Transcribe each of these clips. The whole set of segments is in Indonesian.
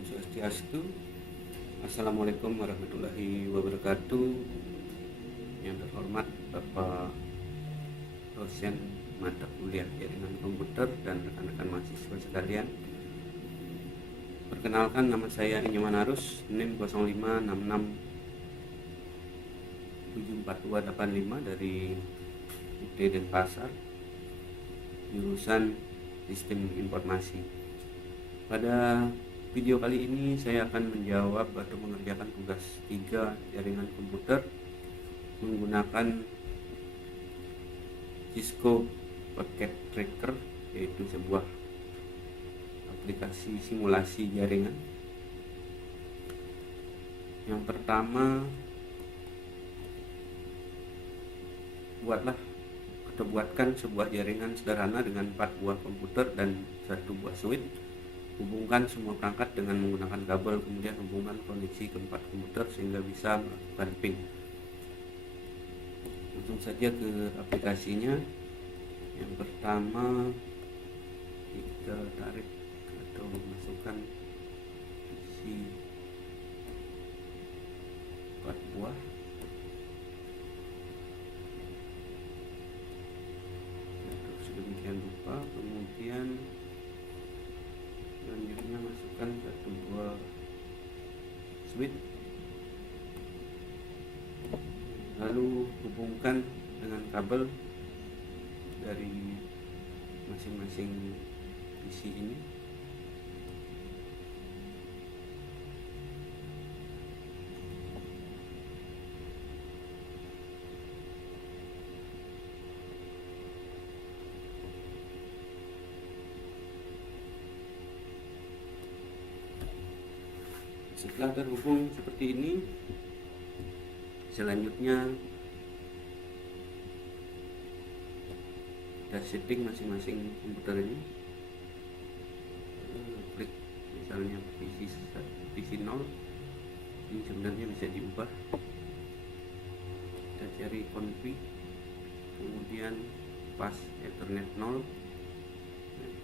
Om Swastiastu. Assalamualaikum warahmatullahi wabarakatuh. Yang terhormat Bapak dosen mata kuliah jaringan komputer dan rekan-rekan mahasiswa sekalian. Perkenalkan, nama saya Inyoman Arus, NIM 0566742285 dari UT Denpasar, jurusan Sistem Informasi. Pada video kali ini saya akan menjawab atau mengerjakan tugas 3 jaringan komputer menggunakan Cisco Packet Tracker, yaitu sebuah aplikasi simulasi jaringan. Yang pertama, buatkan sebuah jaringan sederhana dengan 4 buah komputer dan 1 buah switch. Hubungkan semua perangkat dengan menggunakan kabel, kemudian hubungkan koneksi ke 4 komputer sehingga bisa melakukan ping. Langsung saja ke aplikasinya. Yang pertama, kita tarik atau masukkan isi 4 buah. Sedemikian rupa, kemudian selanjutnya masukkan 1 buah switch, lalu hubungkan dengan kabel dari masing-masing PC ini. Setelah terhubung seperti ini, selanjutnya kita setting masing-masing komputer ini. Klik misalnya PC 0, ini sebenarnya bisa diubah. Kita cari config, kemudian pas Ethernet 0. Nah,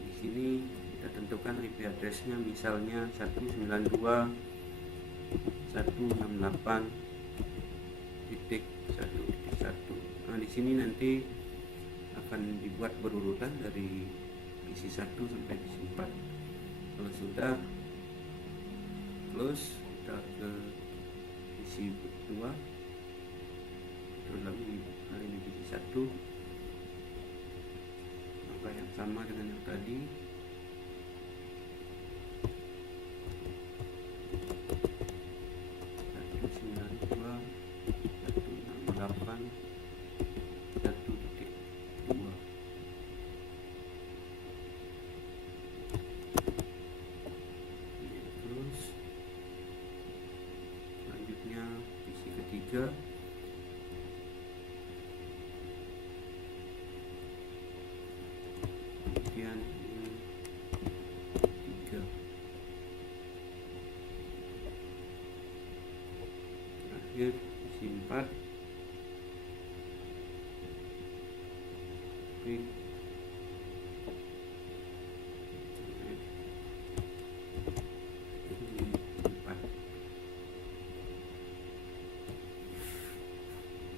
di sini kita tentukan IP address-nya, misalnya 192.168.1.1. Nah, di sini nanti akan dibuat berurutan dari PC 1 sampai PC 4. Kalau sudah close, kita ke PC 2, terlebih kali ini PC 1, maka yang sama dengan yang tadi. Ketiga, kemudian ini 3, terakhir isi 4. Klik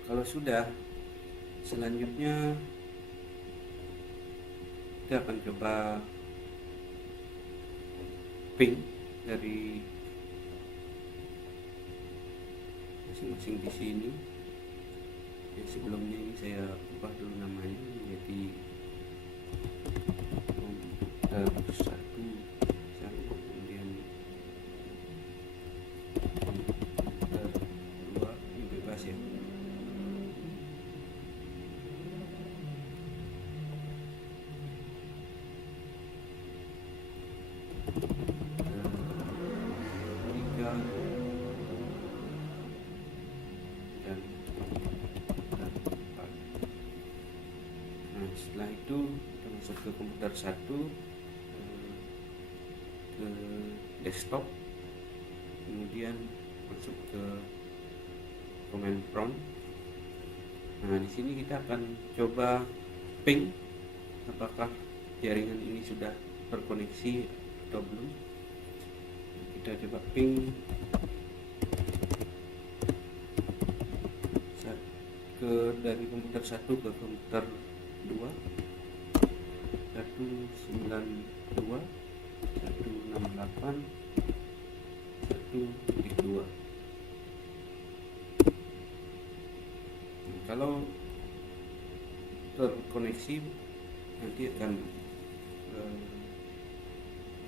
Kalau sudah, selanjutnya kita akan coba ping dari masing-masing di sini. Ya, sebelumnya ini saya ubah dulu namanya menjadi komputer 1, kemudian komputer 2, ini bebas ya. Setelah itu kita masuk ke komputer 1, ke desktop, kemudian masuk ke command prompt. Nah, di sini kita akan coba ping apakah jaringan ini sudah terkoneksi atau belum. kita coba ping dari komputer 1 ke komputer 2, 192 168 1.2. Kalau terkoneksi nanti akan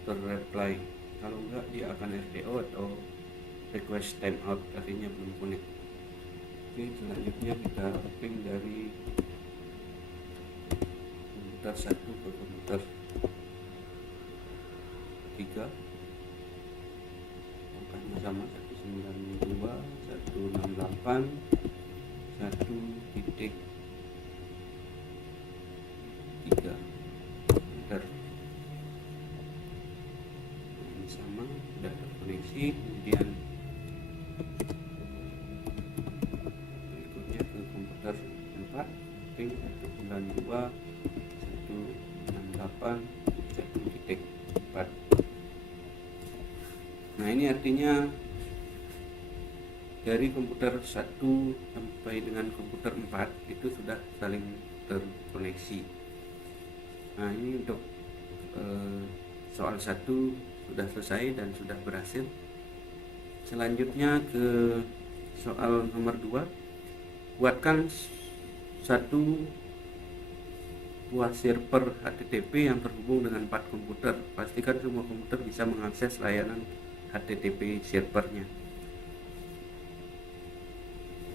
terreply, kalau enggak dia akan RTO atau request timeout, artinya belum connect. Oke, selanjutnya kita ping dari komputer 1 ke komputer 3, angkanya sama 192 168 1.3. Enter. Ini sama, sudah terkoneksi. Kemudian berikutnya ke komputer 4, ping 192 168 1.4. Nah, ini artinya dari komputer 1 sampai dengan komputer 4 itu sudah saling terkoneksi. Nah, ini untuk soal 1 sudah selesai dan sudah berhasil. Selanjutnya ke soal nomor 2. Buatkan satu buah server HTTP yang terhubung dengan 4 komputer. Pastikan semua komputer bisa mengakses layanan HTTP servernya.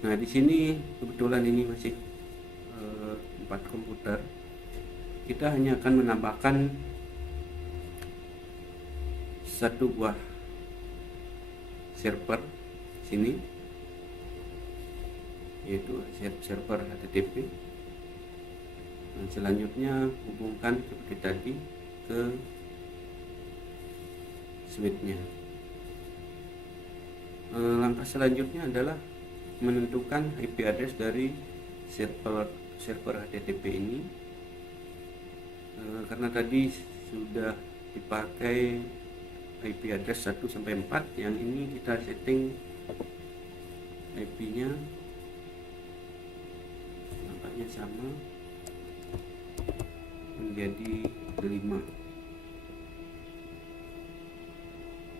Nah, di sini kebetulan ini masih 4 komputer. Kita hanya akan menambahkan satu buah server sini, yaitu server HTTP. Nah, selanjutnya hubungkan seperti tadi ke switchnya. Langkah selanjutnya adalah menentukan IP address dari server HTTP ini. Karena tadi sudah dipakai IP address 1 sampai 4, yang ini kita setting IP-nya nampaknya sama menjadi 5.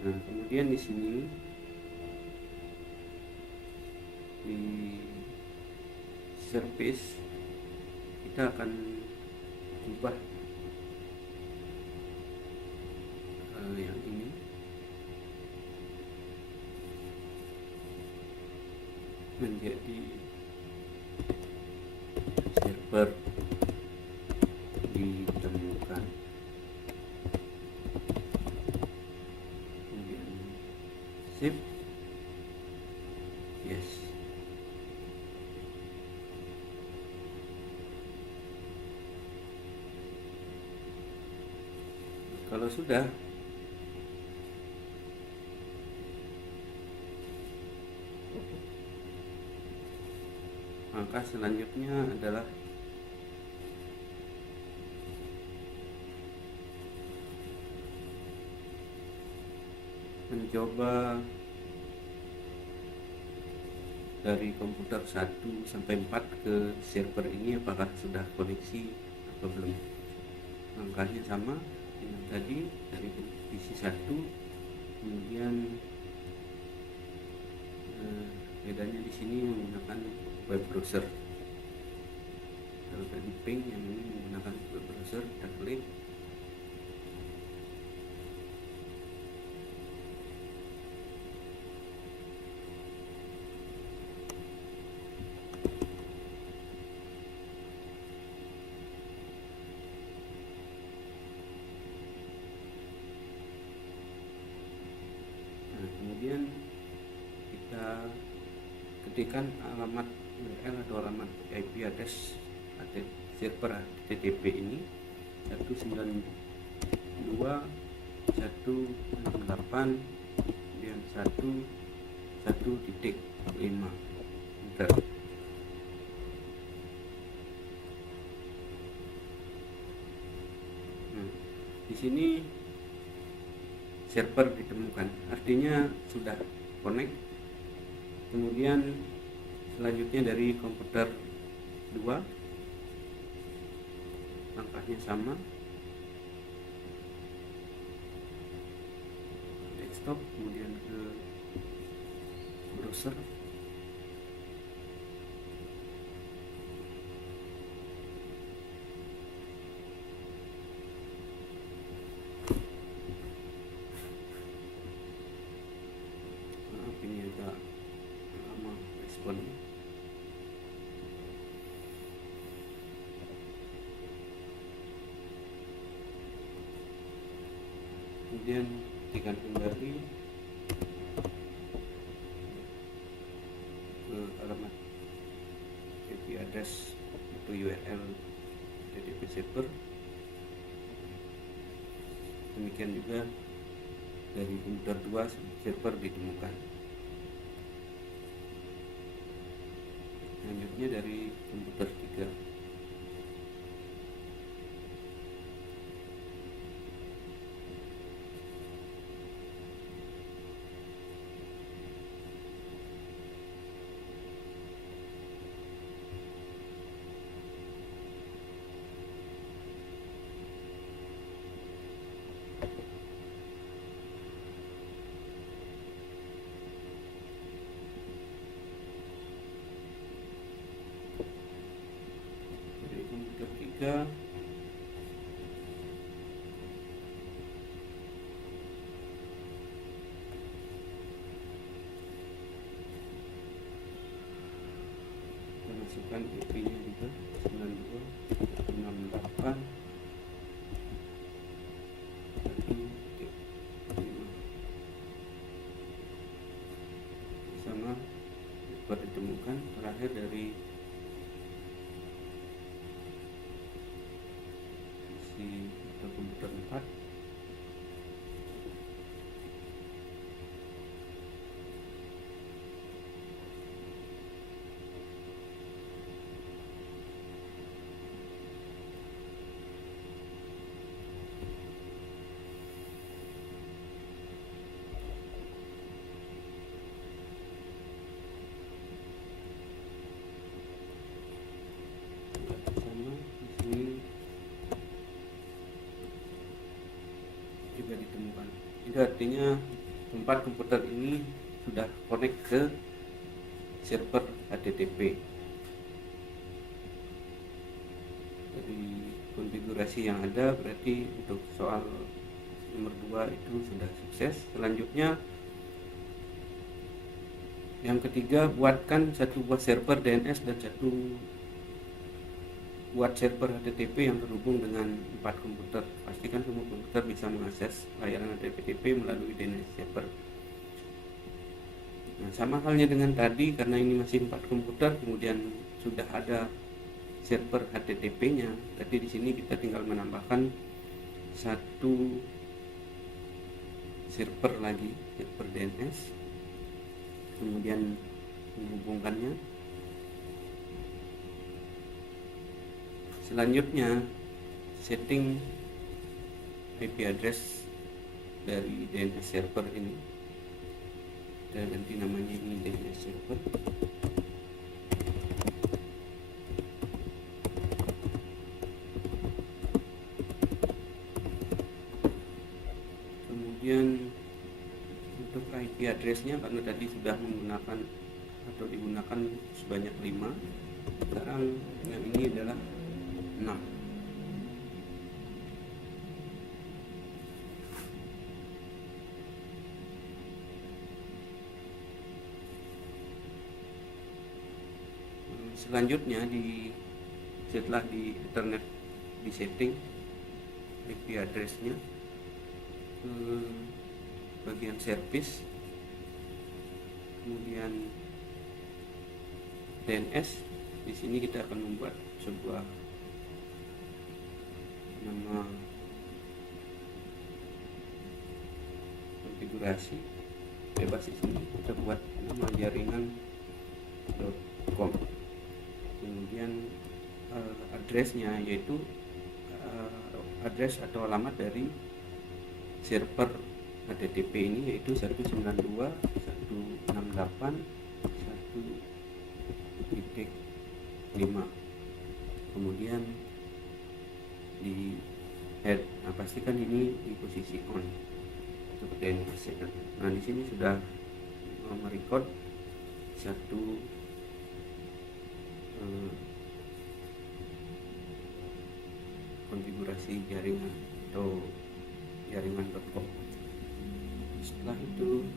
Nah, kemudian di sini di service kita akan ubah yang ini menjadi server ditemukan, kemudian save, yes. Kalau sudah, maka selanjutnya adalah mencoba dari komputer 1 sampai 4 ke server ini apakah sudah koneksi atau belum. Langkahnya sama dengan tadi, dari PC 1, kemudian bedanya di sini menggunakan web browser. Kalau tadi ping, yang ini menggunakan web browser. Kita klik, nah, kemudian kita ketikkan alamat URL atau alamat IP address server HTTP ini 192.168 kemudian 1.5. Enter. Nah, di sini server ditemukan, artinya sudah connect. Kemudian selanjutnya dari komputer 2, langkahnya sama, desktop, kemudian ke browser, maaf ini agak lama responnya. Kemudian ketikkan kembali ke alamat IP address atau URL HTTP server. Demikian juga dari komputer 2 server ditemukan. Selanjutnya dari komputer 3. Dari komputer 3 kita masukkan IP-nya juga 92.68.1.5. Sama dapat ditemukan. Terakhir dari si komputer 4, sama di sini juga ditemukan. Itu artinya tempat komputer ini sudah connect ke server HTTP. Dari konfigurasi yang ada berarti untuk soal nomor 2 itu sudah sukses. Selanjutnya yang ketiga, buatkan satu buah server DNS dan satu buat server HTTP yang terhubung dengan 4 komputer. Pastikan semua komputer bisa mengakses layanan HTTP melalui DNS server. Nah, sama halnya dengan tadi, karena ini masih 4 komputer, kemudian sudah ada server HTTP-nya. Jadi di sini kita tinggal menambahkan satu server lagi, server DNS, kemudian menghubungkannya. Selanjutnya setting IP address dari DNS server ini, kita ganti namanya ini DNS server. Kemudian untuk IP address-nya, karena tadi sudah menggunakan atau digunakan sebanyak 5, sekarang yang ini adalah 6. Selanjutnya setelah di Ethernet di setting IP address-nya, ke bagian service, kemudian DNS. Di sini kita akan membuat sebuah nama konfigurasi bebas. Di sini kita buat nama jaringan.com. Kemudian address-nya yaitu address atau alamat dari server HTTP ini, yaitu 192.168.1.5. kemudian di head. Nah, pastikan ini di posisi on untuk DNS ya. Nah, di sini sudah merecord satu konfigurasi jaringan atau jaringan.com. Setelah itu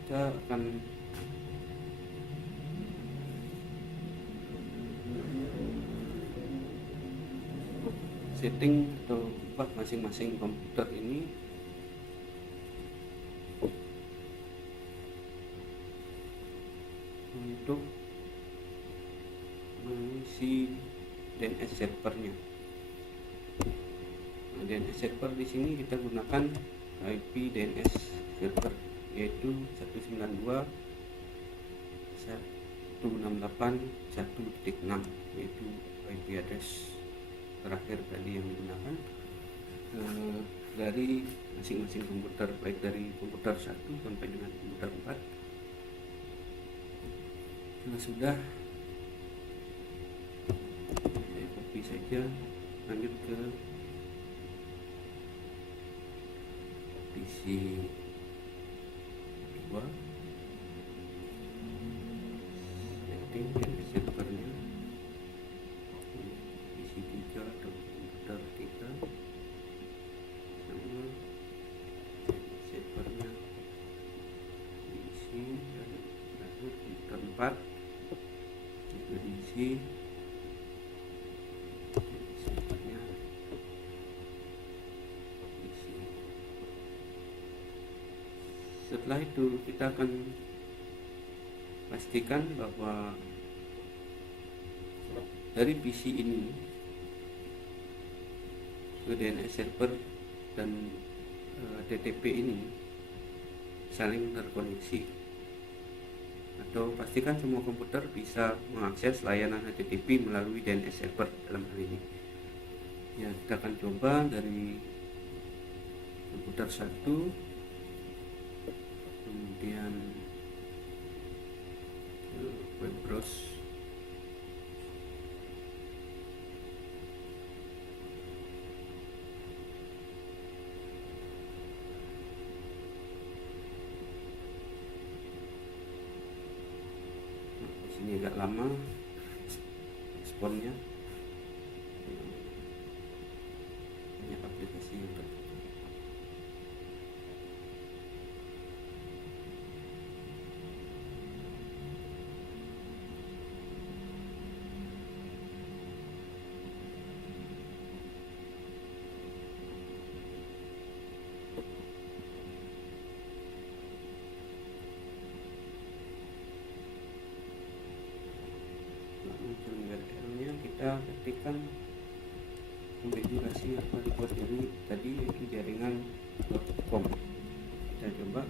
kita akan setting atau ubah masing-masing komputer ini untuk mengisi DNS servernya. Nah, DNS server di sini kita gunakan IP DNS server, yaitu 192.168.1.6, yaitu IP address terakhir tadi yang digunakan dari masing-masing komputer, baik dari komputer 1 sampai dengan komputer 4. Kalau sudah, saya copy saja, lanjut ke PC 2, setting DNS servernya, PC 3 atau komputer 3, sama servernya diisi, dan lanjut komputer 4 juga diisi servernya diisi. Setelah itu kita akan pastikan bahwa dari PC ini ke DNS server dan HTTP ini saling terkoneksi, atau pastikan semua komputer bisa mengakses layanan HTTP melalui DNS server dalam hal ini. Ya, kita akan coba dari komputer 1, kemudian web browse, ini agak lama responnya, banyak aplikasi yang tertutup. Muncul URL-nya, kita ketikkan konfigurasi apa dibuat dari tadi, yaitu jaringan.com. Kita coba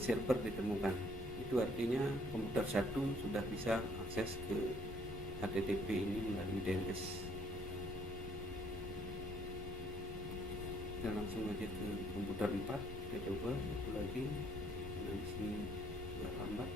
server ditemukan, itu artinya komputer 1 sudah bisa akses ke HTTP ini melalui DNS. Kita langsung aja ke komputer 4, kita coba satu lagi. Nah, di sini agak lambat.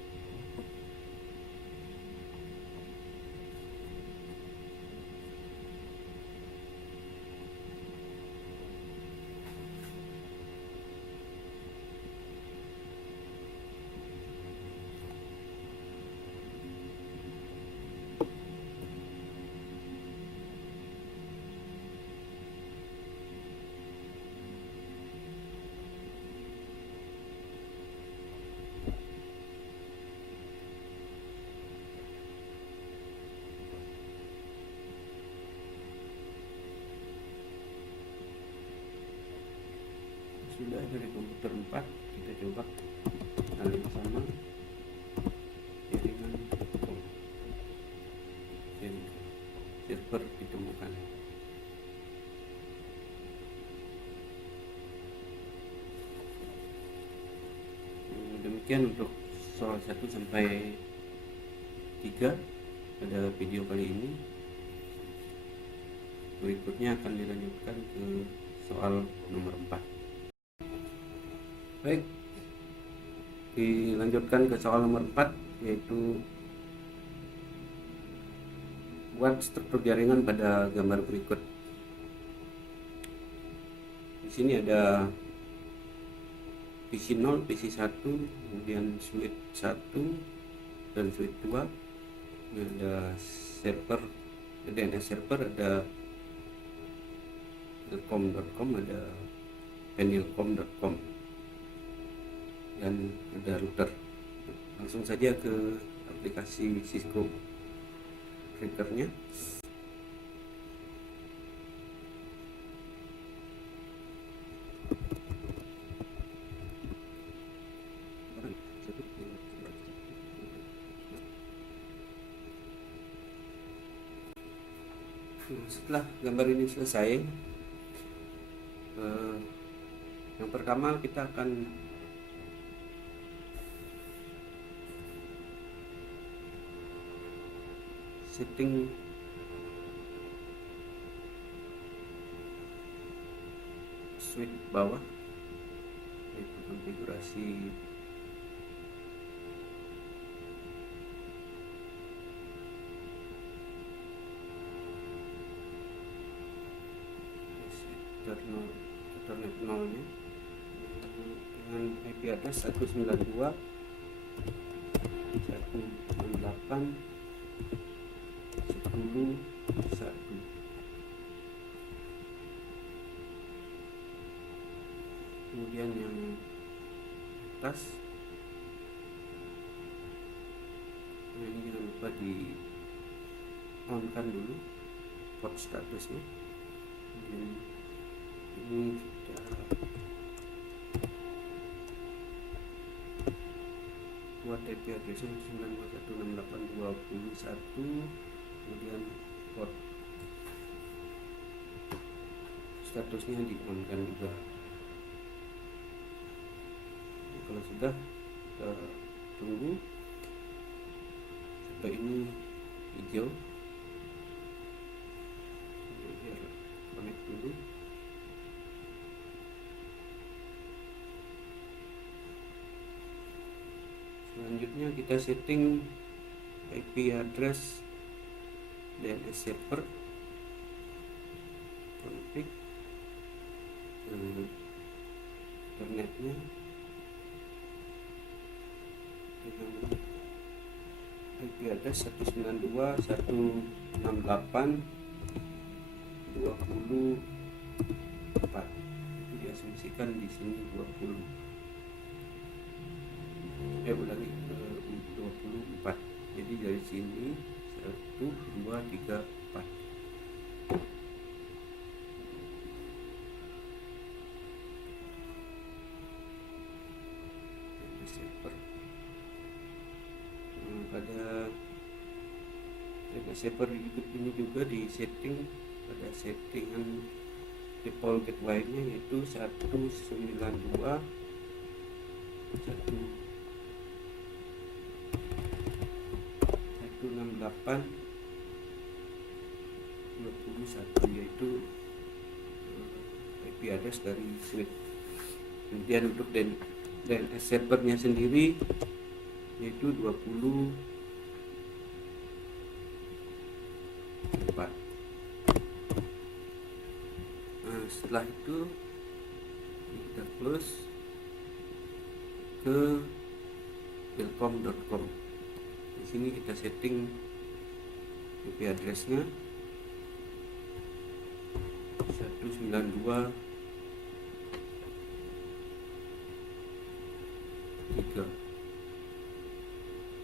Sudah dari komputer 4, kita coba hal yang sama, jaringan.com, dan server ditemukan. Demikian untuk soal 1 sampai 3 pada video kali ini. Berikutnya akan dilanjutkan ke soal nomor 4. Baik, dilanjutkan ke soal nomor 4, yaitu buat struktur jaringan pada gambar berikut. Di sini ada PC 0, PC 1, kemudian switch 1 dan switch 2. Ini ada server, DNS server, ada telkom.com, ada penilcom.com, dan ada router. Langsung saja ke aplikasi Cisco Trackernya. Setelah gambar ini selesai, yang pertama kita akan setting switch bawah, yaitu konfigurasi Ethernet 0 nya dengan IP address 192.168.10.1. Kemudian yang atas, ini jangan lupa di on kan dulu port statusnya. Kemudian ini sudah buat IP address 92168.20.1. kemudian port statusnya di on kan juga. Kalau sudah, kita tunggu sampai ini hijau, biar connect dulu. Selanjutnya kita setting IP address DNS server, config internetnya dengan IP address 192.168.20.4. Itu diasumsikan di sini 20. Ulangi, 24. Jadi dari sini 1, 2, 3, 4. Server. Pada server ini juga di setting pada settingan default gateway-nya, yaitu 168.20.1, yaitu IP address dari switch. Kemudian untuk DNS servernya sendiri yaitu 20.4. Nah, setelah itu kita close ke telkom.com. Di sini kita setting IP addressnya 192.3.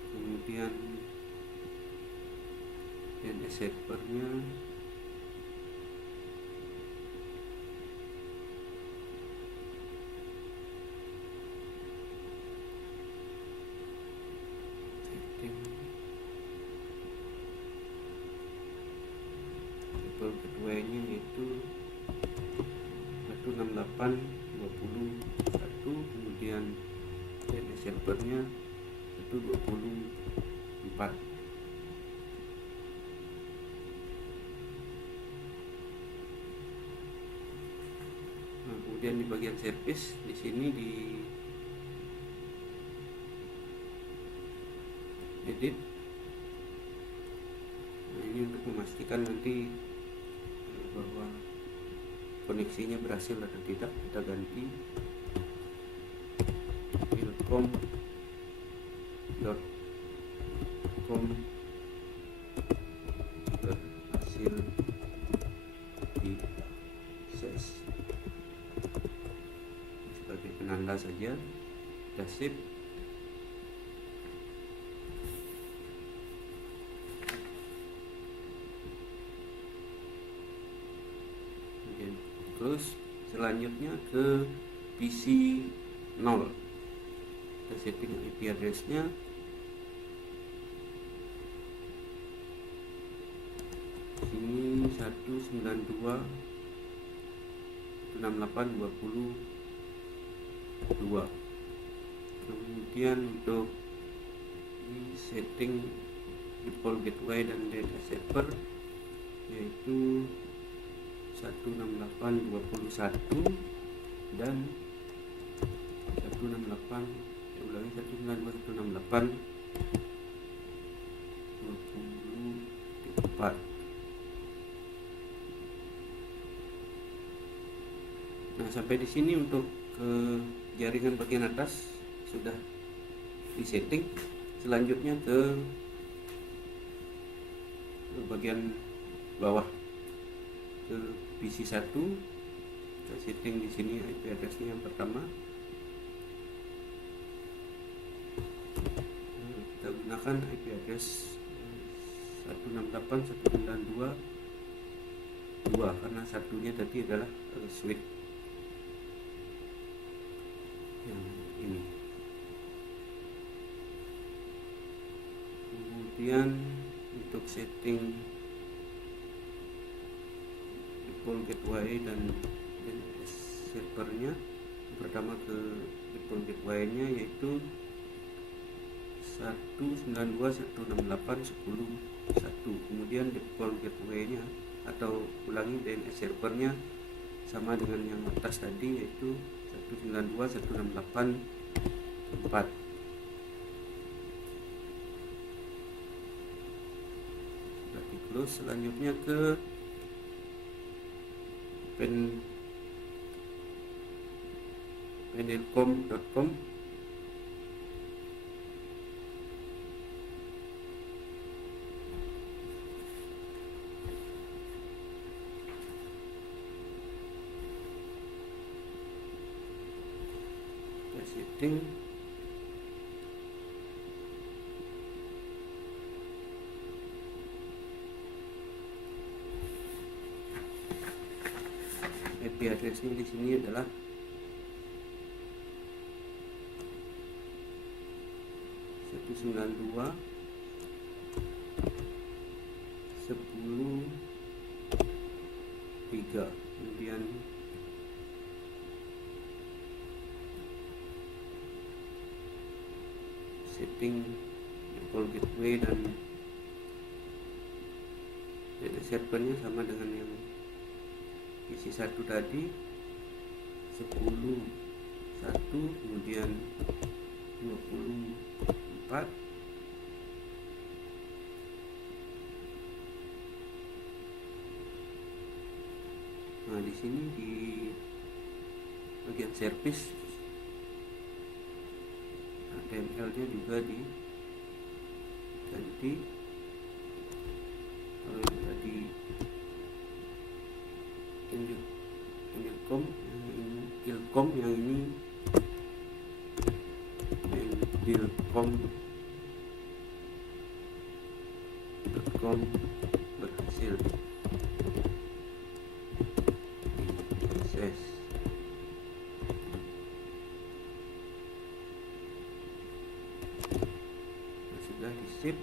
Kemudian DNS servernya setting default gateway-nya yaitu 168.20.1, kemudian DNS servernya itu 24. Kemudian di bagian service di sini di edit. Nah, ini untuk memastikan nanti bahwa koneksinya berhasil atau tidak, kita ganti ilkom.com berhasil diakses sebagai penanda saja. Kita save. Terus selanjutnya ke PC 0, kita setting IP address-nya. Sini 192.168.20.2. Kemudian untuk setting default gateway dan data server yaitu 168.21 dan 192.168.24. Nah, sampai di sini untuk jaringan bagian atas sudah disetting. Selanjutnya ke bagian bawah, ke PC 1. Kita setting di sini IP address-nya yang pertama. Kita gunakan IP address 168.192.2 karena satunya tadi adalah switch yang ini. Kemudian untuk setting default gateway dan servernya, pertama ke default gateway-nya yaitu 192.168.10.1. Kemudian default gateway-nya atau ulangi DNS servernya sama dengan yang atas tadi yaitu 192.168.4. Close. Selanjutnya ke panelcom.com. Kita setting. IP address-nya di sini adalah 192.10.3. Kemudian setting default gateway dan data servernya sama dengan yang PC 1 tadi 10.1, kemudian 24. Nah, di sini di bagian service HTML-nya juga diganti. Kalau yang tadi ilkom, yang ini ilkom.com berhasil diakses. Sudah di save.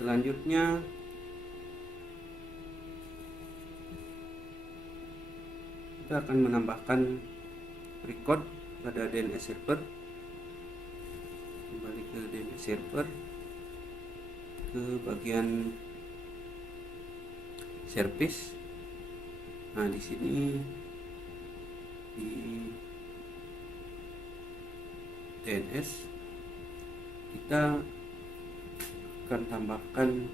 Selanjutnya kita akan menambahkan record pada DNS server. Kembali ke DNS server, ke bagian service. Nah, di sini di DNS kita akan tambahkan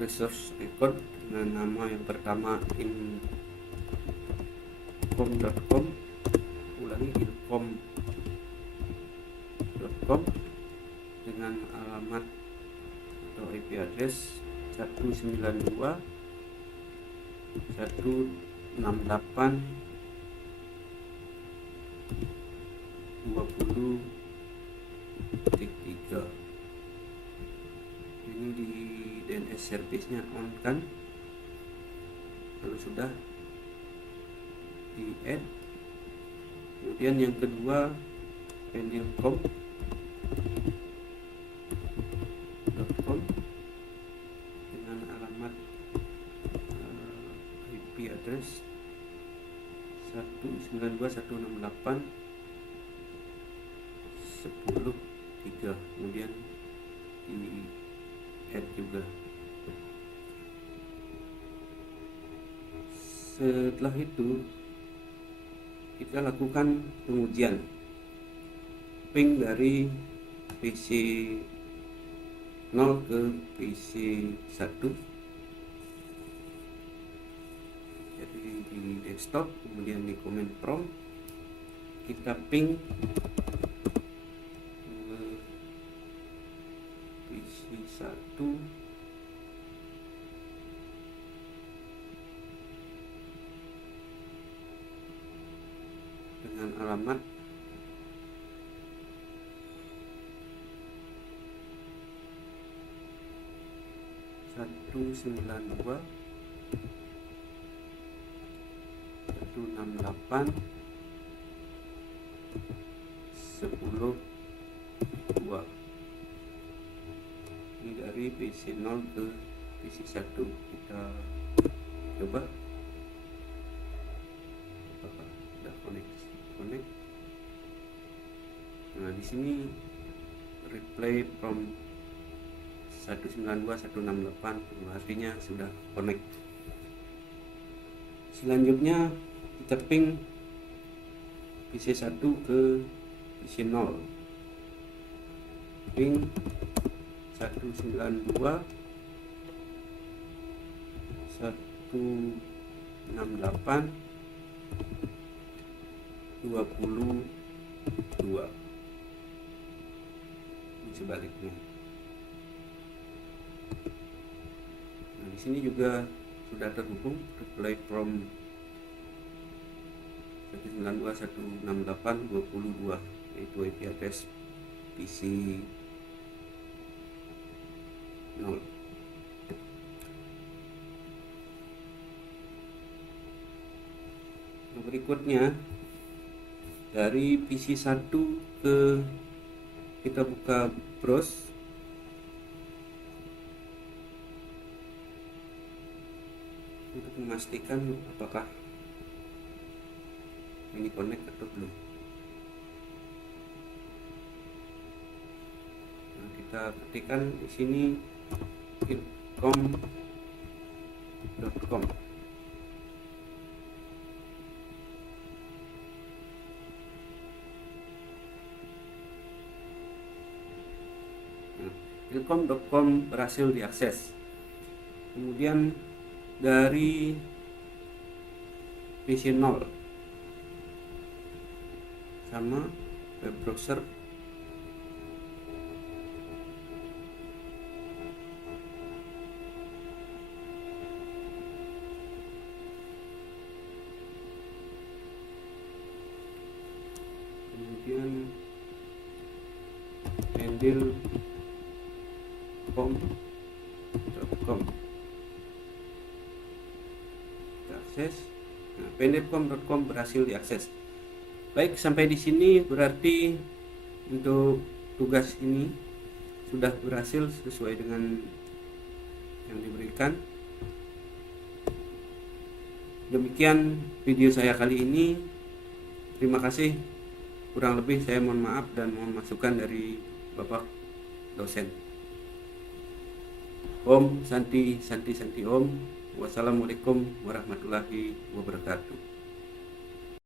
resource record dengan nama yang pertama infom.com, ulangi infom.com dengan alamat atau IP address 192.168.20.3. Ini di DNS service-nya on kan, kalau sudah di add. Kemudian yang kedua pendilcom.com dengan alamat IP address 192.168.10.3, kemudian di add juga. Setelah itu kita lakukan pengujian ping dari PC 0 ke PC 1. Jadi di desktop, kemudian di command prompt kita ping ke PC 1 dengan alamat 192.168.10.2. Ini dari PC 0 ke PC 1. Kita coba apakah sudah connect. Nah, di sini replay from 192.168, artinya sudah connect. Selanjutnya kita ping PC 1 ke PC 0, ping 192.168.20.2. Ini sebaliknya. Nah, di sini juga sudah terhubung reply from 192.168.20.2, yaitu IP address PC 0. Berikutnya dari PC 1 ke kita buka browse untuk memastikan apakah ini connect atau belum. Nah, kita ketikkan di sini infom.com. Infom.com berhasil diakses. Kemudian dari PC 0 sama web browser kemudian pendilcom.com diakses. Nah, pendilcom.com berhasil diakses. Baik, sampai di sini berarti untuk tugas ini sudah berhasil sesuai dengan yang diberikan. Demikian video saya kali ini. Terima kasih. Kurang lebih saya mohon maaf dan mohon masukan dari Bapak dosen. Om Santi Santi Santi Om. Wassalamualaikum warahmatullahi wabarakatuh.